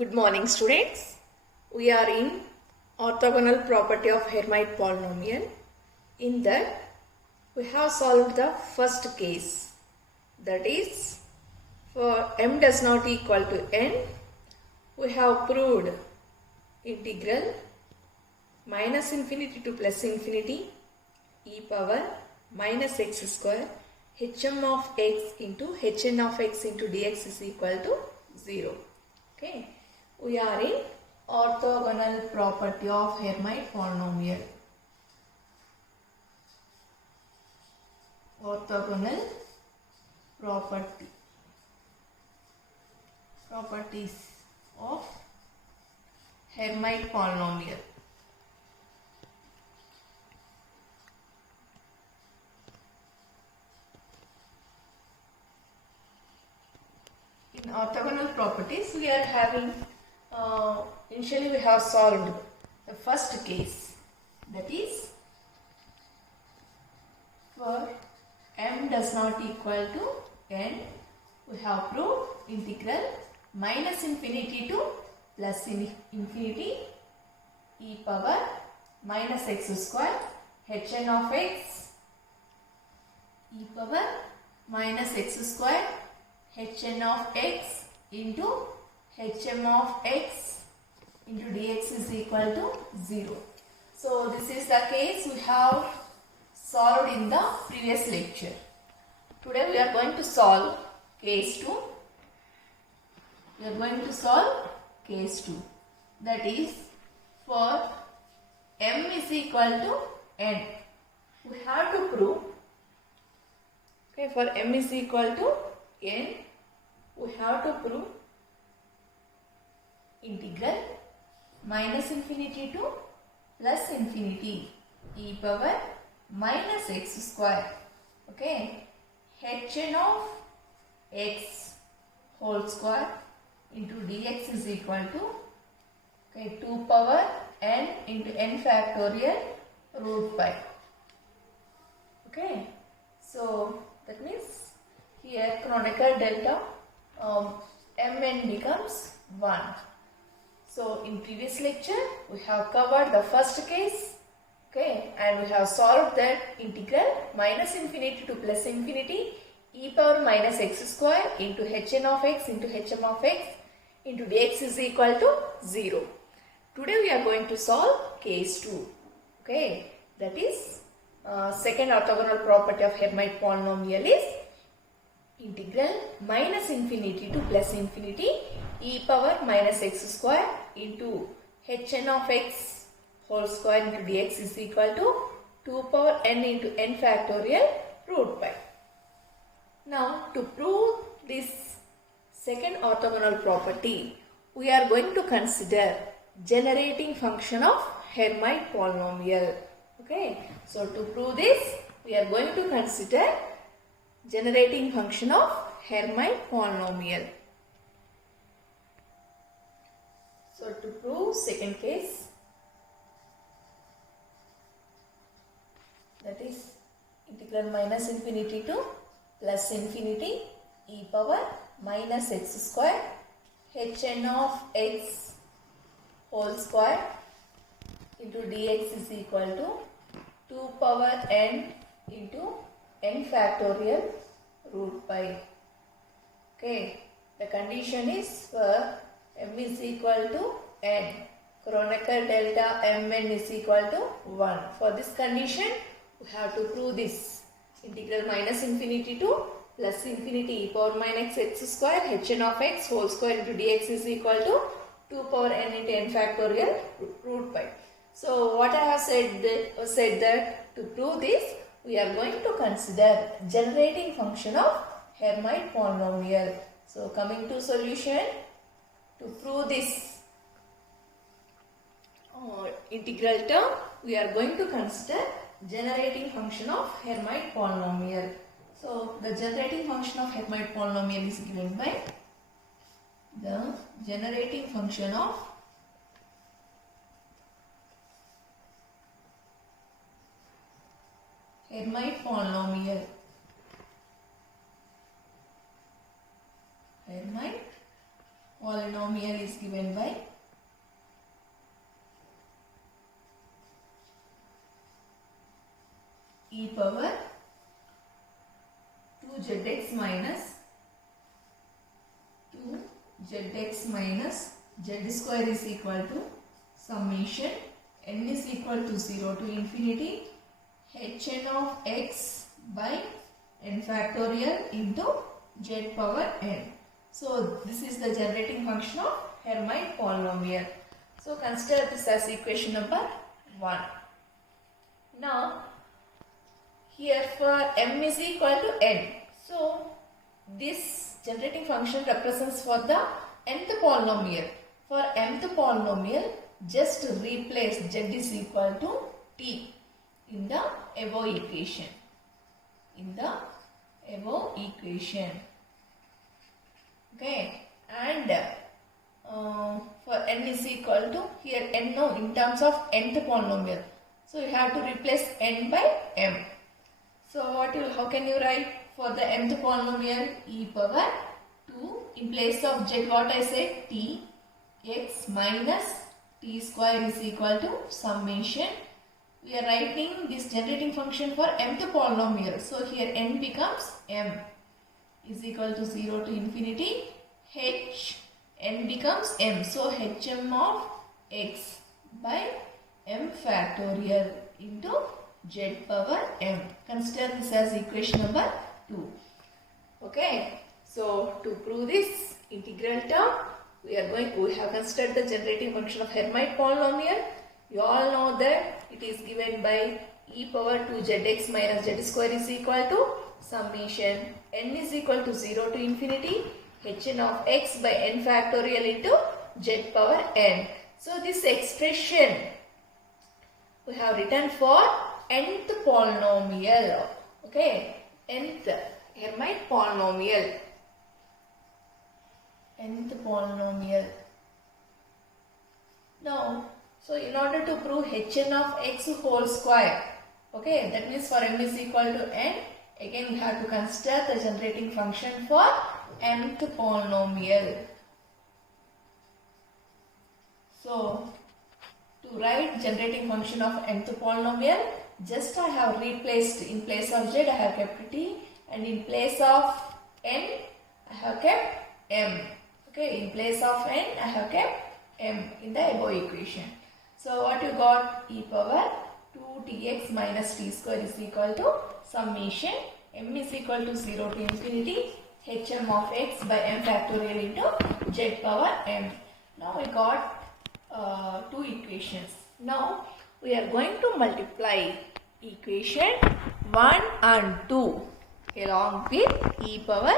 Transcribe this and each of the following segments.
Good morning, students. We are in orthogonal property of Hermite polynomial. In that, we have solved the first case. That is, for m does not equal to n, we have proved integral minus infinity to plus infinity e power minus x square hm of x into hn of x into dx is equal to 0. Okay. We are in orthogonal property of Hermite polynomial. Orthogonal properties of Hermite polynomial. In orthogonal properties, we are having initially we have solved the first case, that is for m does not equal to n, we have proved integral minus infinity to plus infinity e power minus x square hn of x e power minus x square hn of x into hm of x into dx is equal to 0. So this is the case we have solved in the previous lecture. Today we are going to solve case 2. We are going to solve case 2. That is, for m is equal to n, we have to prove, okay, for m is equal to n, we have to prove integral minus infinity to plus infinity e power minus x square, okay, hn of x whole square into dx is equal to, okay, 2 power n into n factorial root pi. Okay, so that means here canonical delta mn becomes 1. So in previous lecture we have covered the first case, okay, and we have solved that integral minus infinity to plus infinity e power minus x square into hn of x into hm of x into dx is equal to 0. Today we are going to solve case 2, okay, that is second orthogonal property of Hermite polynomial is integral minus infinity to plus infinity e power minus x square into hn of x whole square into dx is equal to 2 power n into n factorial root pi. Now to prove this second orthogonal property, we are going to consider generating function of Hermite polynomial. Okay, so to prove this, we are going to consider generating function of Hermite polynomial. So to prove second case, that is integral minus infinity to plus infinity e power minus x square hn of x whole square into dx is equal to 2 power n into n factorial root pi. Okay, the condition is for m is equal to n, canonical delta mn is equal to 1. For this condition, we have to prove this integral minus infinity to plus infinity e power minus x square hn of x whole square into dx is equal to 2 power n into n factorial root pi. So what I have said that to prove this, we are going to consider generating function of Hermite polynomial. So coming to solution, to prove this integral term, we are going to consider generating function of Hermite polynomial. So the generating function of Hermite polynomial is given by the generating function of Hermite polynomial. Hermite polynomial is given by e power 2zx minus 2zx minus z square is equal to summation n is equal to 0 to infinity hn of x by n factorial into z power n. So this is the generating function of Hermite polynomial. So consider this as equation number 1. Now here for m is equal to n. So this generating function represents for the nth polynomial. For mth polynomial, just replace z is equal to t in the above equation. Okay, and for n is equal to, here n no, in terms of nth polynomial. So you have to replace n by m. So how can you write for the mth polynomial? E power 2, in place of z what I said, t, x minus t square is equal to summation. We are writing this generating function for mth polynomial. So here n becomes m is equal to 0 to infinity. H n becomes m. So hm of x by m factorial into z power m. Consider this as equation number 2. Okay. So to prove this integral term, we have considered the generating function of Hermite polynomial. You all know that it is given by e power 2zx minus z square is equal to summation n is equal to 0 to infinity hn of x by n factorial into z power n. So this expression we have written for nth polynomial. Okay, nth Hermite polynomial. Nth polynomial. Now, so in order to prove hn of x whole square, okay, that means for m is equal to n, again we have to consider the generating function for mth polynomial. So to write generating function of nth polynomial, just I have replaced, in place of z I have kept t, and in place of n I have kept m. Okay, in place of n I have kept m in the above equation. So what you got? E power 2tx minus t square is equal to summation m is equal to 0 to infinity hm of x by m factorial into z power m. Now we got two equations. Now we are going to multiply equation 1 and 2 along with e power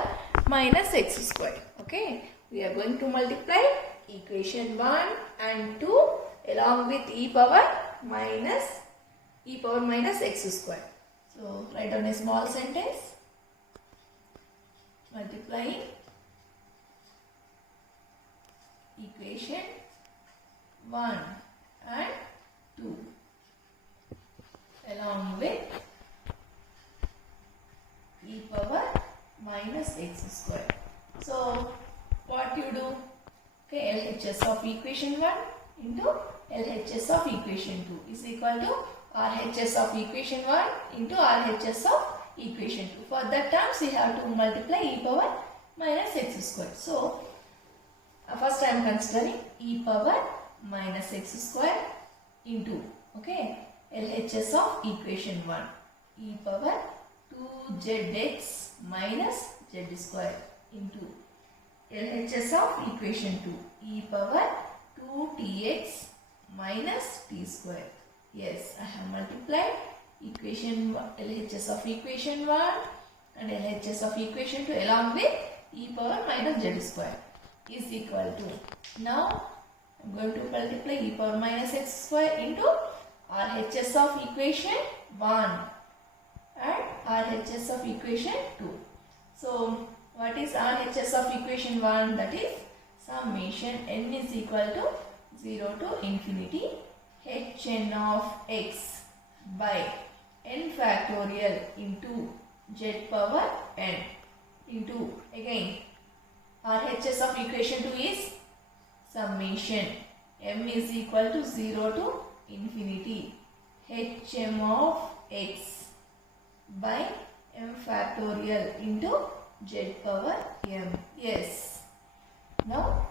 minus x square. Okay, we are going to multiply equation 1 and 2 along with e power minus x square. So write down a small sentence multiplying equation 1 and 2 along with e power minus x square. So what you do? Okay, LHS of equation 1 into LHS of equation 2 is equal to RHS of equation 1 into RHS of equation 2. For that terms we have to multiply e power minus x square. So first I am considering e power minus x square into, okay, LHS of equation 1, e power 2zx minus z square into LHS of equation 2, e power 2tx minus t square. Yes, I have multiplied equation LHS of equation 1 and LHS of equation 2 along with e power minus z square is equal to, now I am going to multiply e power minus x square into RHS of equation 1 and RHS of equation 2. So what is RHS of equation 1? That is summation n is equal to 0 to infinity hn of x by n factorial into z power n into, again, RHS of equation 2 is summation m is equal to 0 to infinity hm of x by m factorial into z power m. Yes. Now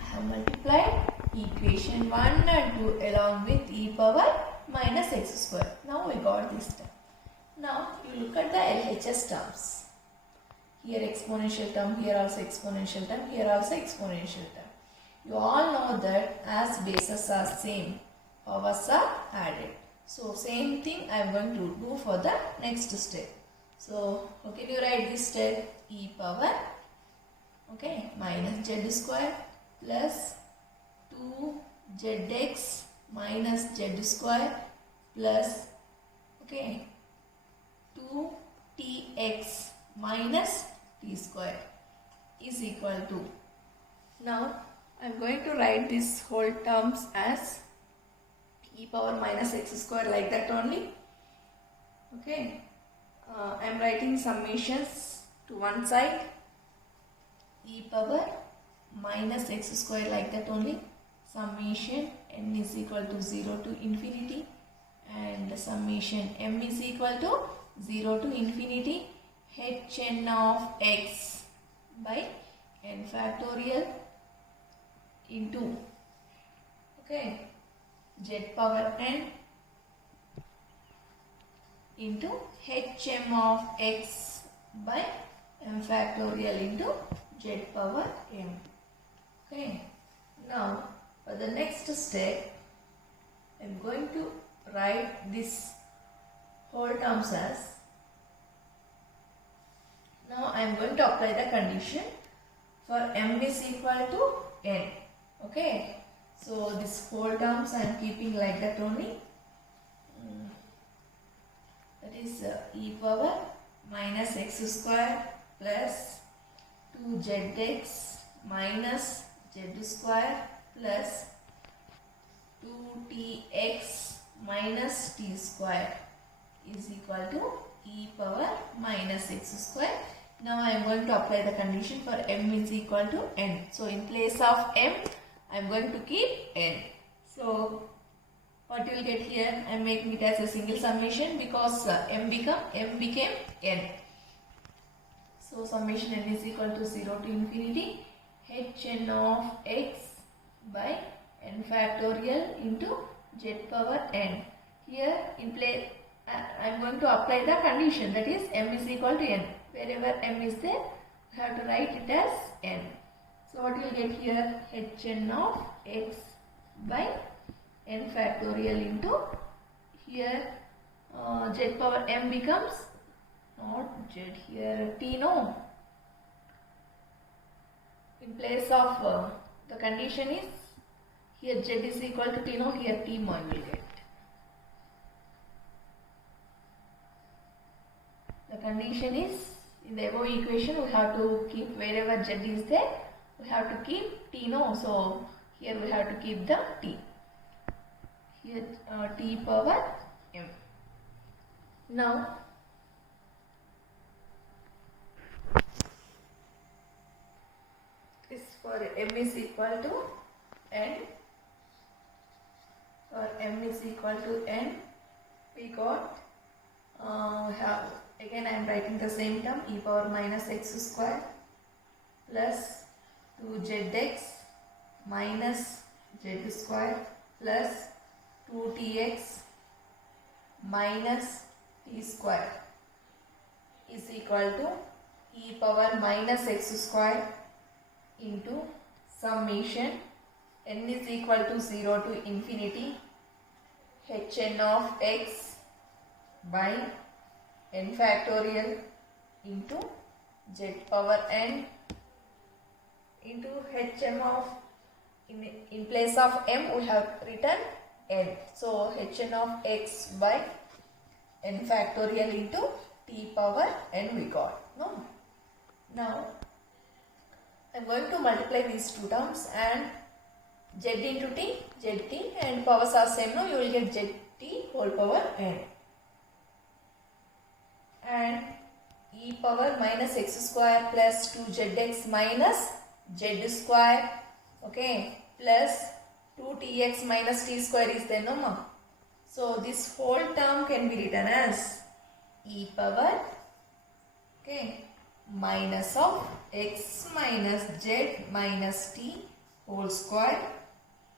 I have multiplied equation 1 and 2 along with e power minus x square. Now we got this term. Now you look at the LHS terms. Here exponential term, here also exponential term, here also exponential term. You all know that as bases are same, powers are added. So same thing I am going to do for the next step. So how can you write this step? E power minus z square plus 2zx minus z square plus 2tx minus t square is equal to. Now I am going to write these whole terms as e power minus x square like that only. I am writing summations to one side, e power minus x square like that only, summation n is equal to 0 to infinity, and the summation m is equal to 0 to infinity hn of x by n factorial into z power n into hm of x by m factorial into z power m. Now for the next step I am going to write this whole terms as. Now I am going to apply the condition for m is equal to n. So this whole terms I am keeping like that only. That is e power minus x square plus 2zx minus z square plus 2tx minus t square is equal to e power minus x square. Now I am going to apply the condition for m is equal to n. So in place of m I am going to keep n. So what you will get here, I am making it as a single summation because m became n. So summation n is equal to 0 to infinity hn of x by n factorial into z power n. Here in place I am going to apply the condition, that is m is equal to n. Wherever m is there, you have to write it as n. So what you will get here, hn of x by n factorial into here z power m becomes not z here t, no. In place of the condition is here z is equal to t, no, here t more will get. The condition is in the above equation we have to keep wherever z is there, we have to keep t, no. So here we have to keep the t. Here t power m. Now this for m is equal to n. For m is equal to n, we got we have again I am writing the same term, e power minus x square plus 2zx minus z square plus 2tx minus t square is equal to e power minus x square into summation n is equal to 0 to infinity hn of x by n factorial into z power n into hm of, in place of m we have written n. So hn of x by n factorial into t power n we got, no. Now I am going to multiply these two terms and z into t, zt, and powers are same, no, you will get zt whole power n. And e power minus x square plus 2zx minus z square Okay, plus 2tx minus t square is there, no ma? So this whole term can be written as e power, okay, minus of x minus z minus t whole square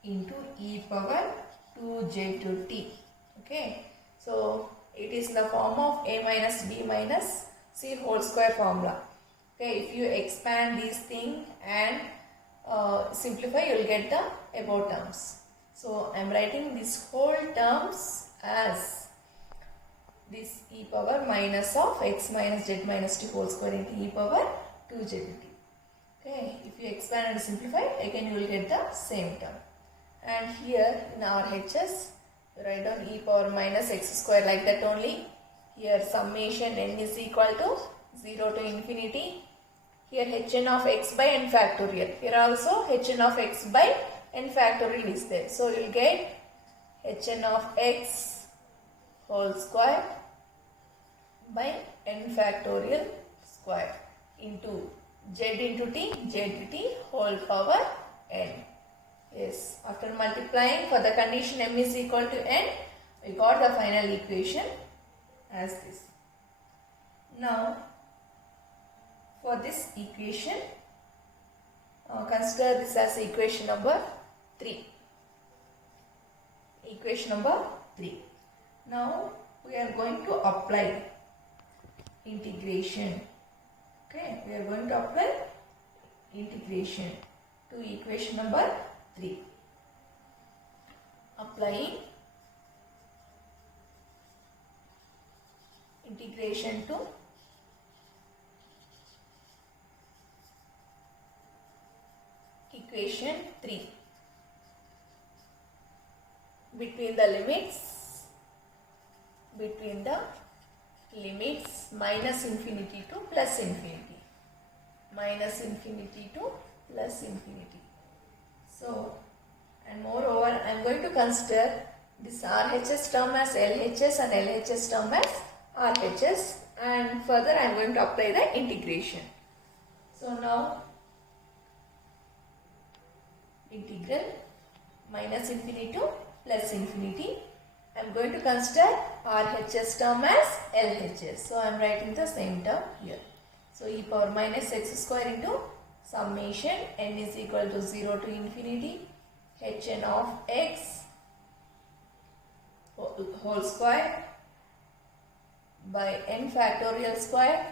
into e power 2z to t. Okay, so it is in the form of a minus b minus c whole square formula. Okay, if you expand these things and simplify, you will get the above terms. So I am writing this whole terms as this e power minus of x minus z minus t whole square into e power 2z t. Okay, if you expand and simplify, again you will get the same term. And here in RHS, write down e power minus x square like that only. Here summation n is equal to 0 to infinity. Here hn of x by n factorial. Here also hn of x by n factorial is there. So you will get hn of x whole square by n factorial square into z into t whole power n. Yes, after multiplying for the condition m is equal to n, we got the final equation as this. Now, for this equation, consider this as equation number 3. Equation number 3. Now, we are going to apply integration. Okay, we are going to apply integration to equation number 3. Applying integration to equation 3. Between the limits minus infinity to plus infinity. Minus infinity to plus infinity. So, and moreover, I am going to consider this RHS term as LHS and LHS term as RHS, and further I am going to apply the integration. So now, integral minus infinity to plus infinity. I am going to consider RHS term as LHS. So I am writing the same term here. So e power minus x square into summation n is equal to 0 to infinity hn of x whole square by n factorial square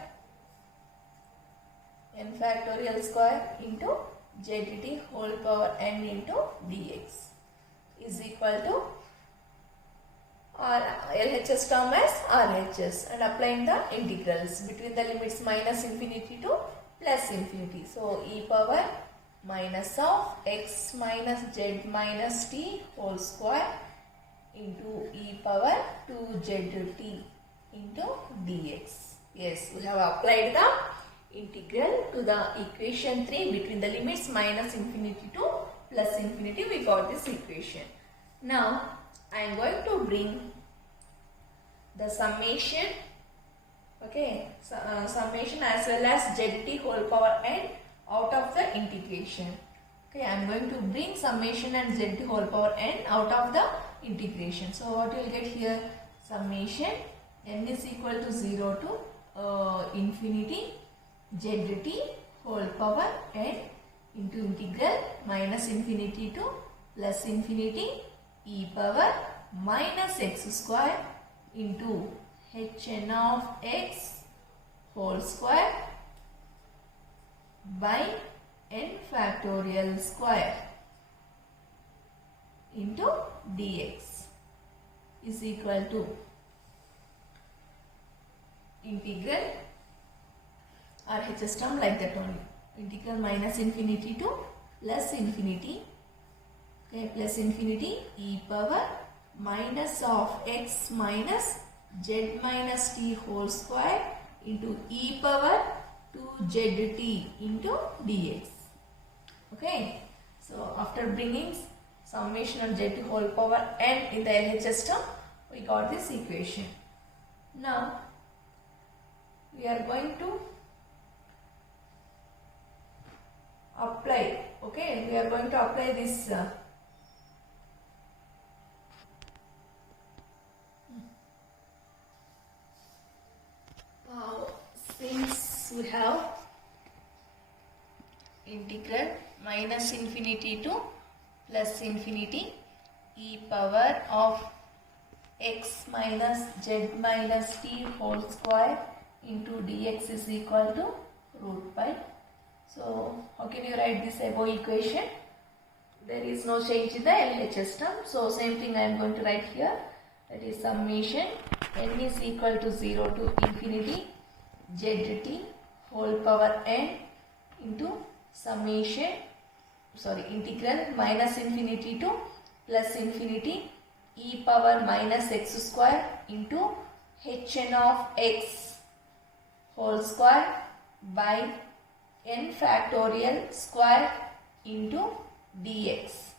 into zdt whole power n into dx is equal to LHS term as RHS, and applying the integrals between the limits minus infinity to plus infinity. So e power minus of x minus z minus t whole square into e power 2z t into dx. Yes, we have applied the integral to the equation 3 between the limits minus infinity to plus infinity. We got this equation. Now I am going to bring the summation, okay, summation as well as zt whole power n out of the integration. Okay, I am going to bring summation and zt whole power n out of the integration. So what you will get here, summation n is equal to 0 to infinity zt whole power n into integral minus infinity to plus infinity e power minus x square into hn of x whole square by n factorial square into dx is equal to integral RHS term like that only, integral minus infinity to plus infinity, okay, plus infinity e power minus of x minus z minus t whole square into e power 2zt into dx. Okay, so after bringing summation of z whole power n in the LHS term, we got this equation. Now we are going to apply, Okay, we are going to apply this. Since we have integral minus infinity to plus infinity e power of x minus z minus t whole square into dx is equal to root pi. So how can you write this above equation? There is no change in the LHS term. So same thing I am going to write here. That is summation n is equal to 0 to infinity zt whole power n into summation integral minus infinity to plus infinity e power minus x square into hn of x whole square by n factorial square into dx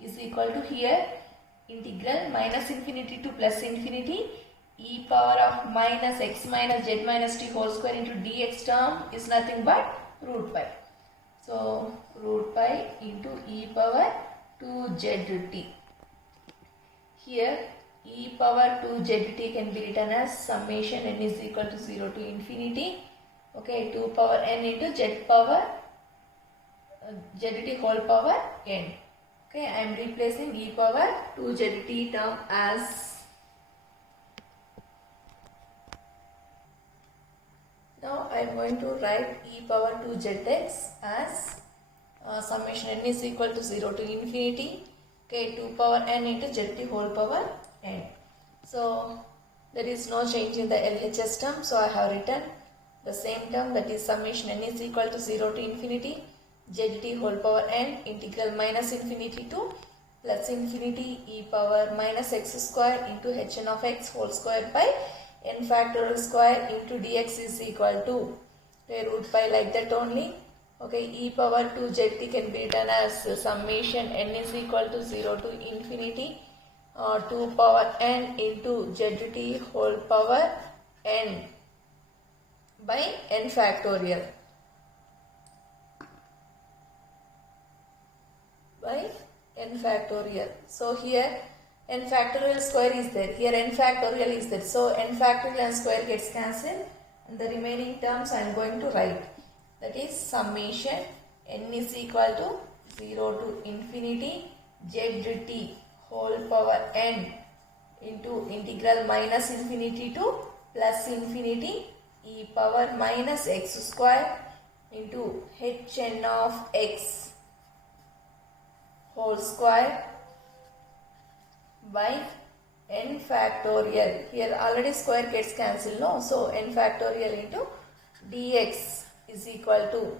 is equal to here integral minus infinity to plus infinity e power of minus x minus z minus t whole square into dx term is nothing but root pi. So root pi into e power 2zt. Here e power 2zt can be written as summation n is equal to 0 to infinity. Okay, 2 power n into z power zt whole power n. Okay, I am replacing e power 2zt term as. Now I am going to write e power 2zx as summation n is equal to 0 to infinity. Okay, 2 power n into zt whole power n. So there is no change in the LHS term. So I have written the same term, that is summation n is equal to 0 to infinity zt whole power n integral minus infinity to plus infinity e power minus x square into hn of x whole square by n factorial square into dx is equal to root pi, like that only. Okay, e power 2zt can be written as summation n is equal to 0 to infinity 2 power n into zt whole power n by n factorial by n factorial. So here n factorial square is there, here n factorial is there. So n factorial and square gets cancelled and the remaining terms I am going to write. That is summation n is equal to 0 to infinity zt whole power n into integral minus infinity to plus infinity e power minus x square into hn of x whole square by n factorial. Here already square gets cancelled, no? So n factorial into dx is equal to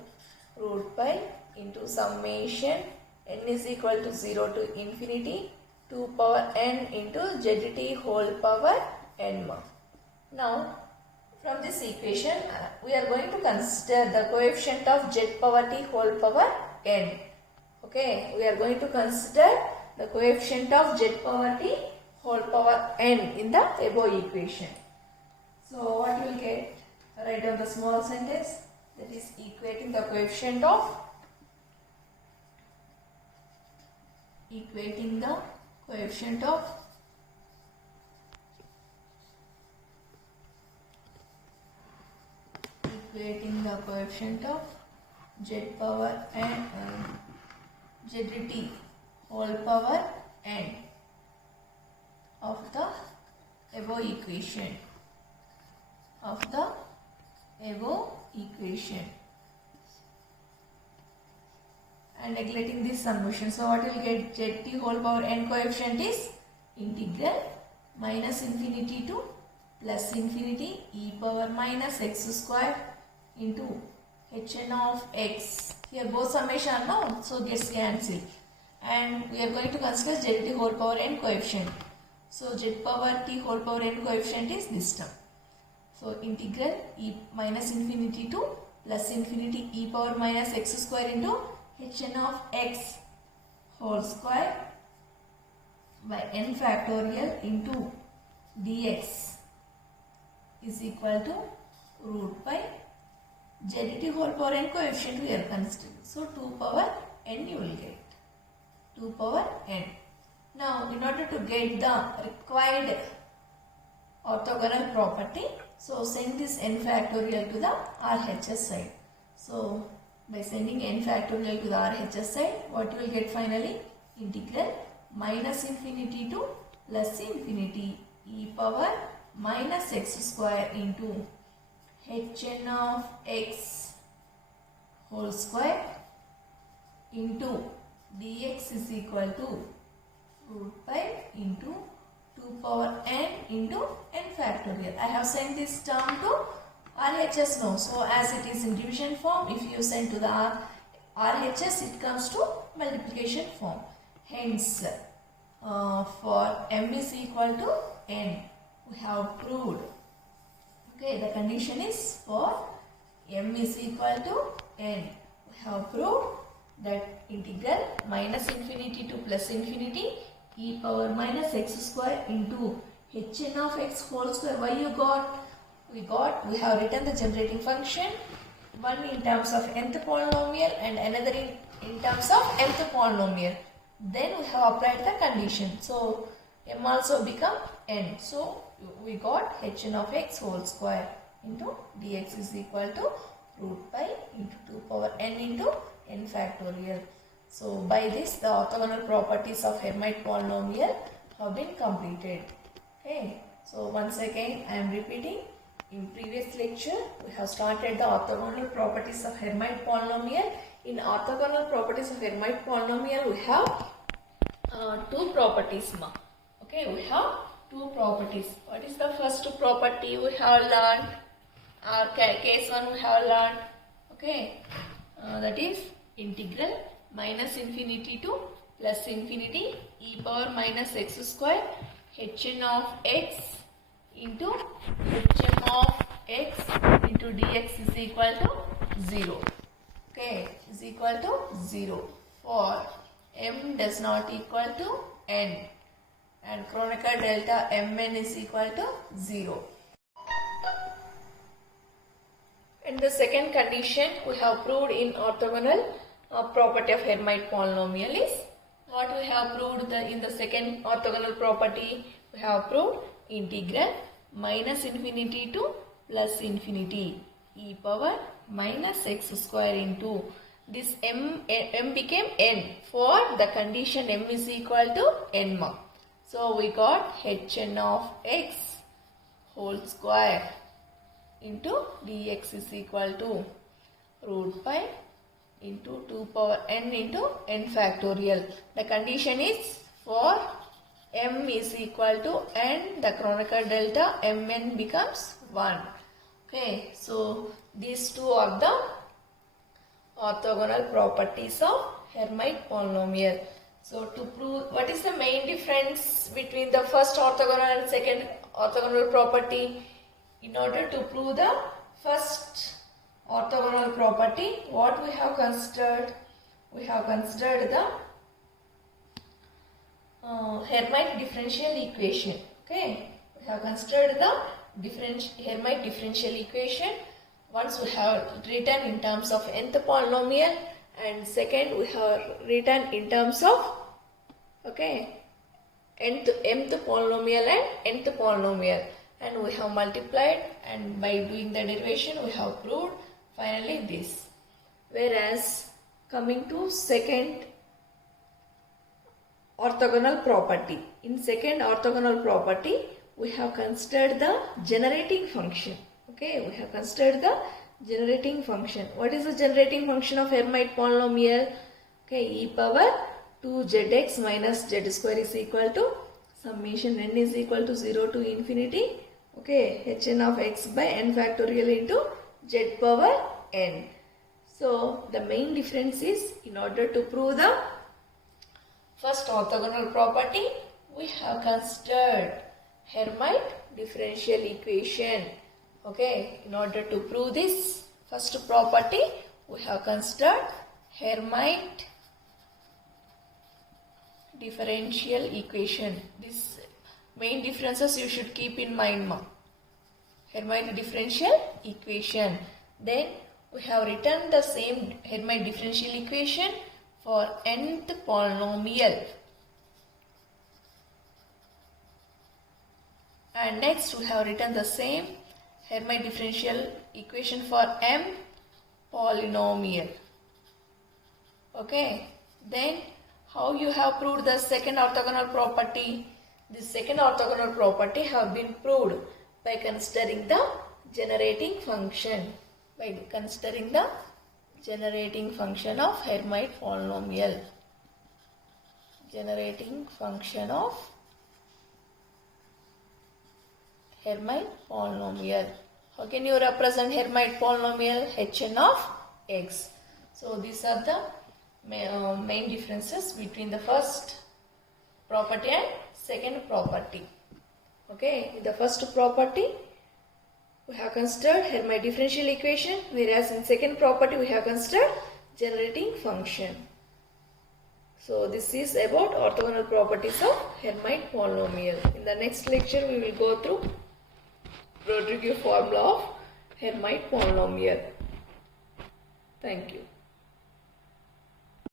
root pi into summation n is equal to 0 to infinity 2 power n into zt whole power n more. Now from this equation we are going to consider the coefficient of z power t whole power n. Okay, we are going to consider the coefficient of z power t whole power n in the above equation. So what you will get? Write down the small sentence, that is equating the coefficient of z power n zt whole power n of the above equation and neglecting this summation. So what you will get? zt whole power n coefficient is integral minus infinity to plus infinity e power minus x square into hn of x. Here both summation are known, so gets cancelled. And we are going to consider zt whole power n coefficient. So z power t whole power n coefficient is this term. So integral e minus infinity to plus infinity e power minus x square into hn of x whole square by n factorial into dx is equal to root pi zt whole power n coefficient we are considering. So 2 power n you will get. 2 power n. Now, in order to get the required orthogonal property, so send this n factorial to the RHS side. So, by sending n factorial to the RHS side, what you will get finally? Integral minus infinity to plus infinity e power minus x square into hn of x whole square into dx is equal to root pi into 2 power n into n factorial. I have sent this term to RHS now. So, as it is in division form, if you send to the RHS, it comes to multiplication form. Hence, for m is equal to n, we have proved. Okay, the condition is for m is equal to n. We have proved that integral minus infinity to plus infinity e power minus x square into hn of x whole square. Why you got? We have written the generating function, one in terms of nth polynomial and another in terms of nth polynomial. Then we have applied the condition. So, m also become n. So, we got hn of x whole square into dx is equal to root pi into 2 power n into n factorial. So, by this the orthogonal properties of Hermite polynomial have been completed. Okay. So, once again I am repeating. In previous lecture, we have started the orthogonal properties of Hermite polynomial. In orthogonal properties of Hermite polynomial, we have two properties. Okay, we have two properties. What is the first property we have learned? Case 1 we have learned. Okay, that is integral minus infinity to plus infinity e power minus x square hn of x into hn of x into dx is equal to 0. Okay, is equal to 0 for m does not equal to n and Kronecker delta mn is equal to 0. And the second condition we have proved in orthogonal property of Hermite polynomial is what we have proved in the second orthogonal property. We have proved integral minus infinity to plus infinity e power minus x square into this m became n for the condition m is equal to n. So, we got hn of x whole square into dx is equal to root pi into 2 power n into n factorial. The condition is for m is equal to n, the Kronecker delta mn becomes 1. Okay, so these two are the orthogonal properties of Hermite polynomial. So to prove what is the main difference between the first orthogonal and second orthogonal property, in order to prove the first orthogonal property, what we have considered? We have considered the Hermite differential equation. Okay, we have considered the Hermite differential equation. Once we have written in terms of nth polynomial, and second we have written in terms of mth polynomial and nth polynomial, and we have multiplied, and by doing the derivation we have proved finally this. Whereas coming to second orthogonal property, in second orthogonal property we have considered the generating function. Okay, we have considered the generating function. What is the generating function of Hermite polynomial? Okay, e power 2zx minus z square is equal to summation n is equal to 0 to infinity. Okay, hn of x by n factorial into z power n. So, the main difference is, in order to prove the first orthogonal property, we have considered Hermite differential equation. Okay, in order to prove this first property, we have considered Hermite differential equation. These main differences you should keep in mind. Hermite differential equation. Then we have written the same Hermite differential equation for nth polynomial. And next we have written the same Hermite differential equation for m polynomial. Okay, then how you have proved the second orthogonal property? The second orthogonal property have been proved by considering the generating function. By considering the generating function of Hermite polynomial. Generating function of Hermite polynomial. How can you represent Hermite polynomial? Hn of x. So these are the main differences between the first property and second property. Okay, in the first property we have considered Hermite differential equation, whereas in second property we have considered generating function. So this is about orthogonal properties of Hermite polynomial. In the next lecture we will go through Rodriguez formula of Hermite polynomial. Thank you.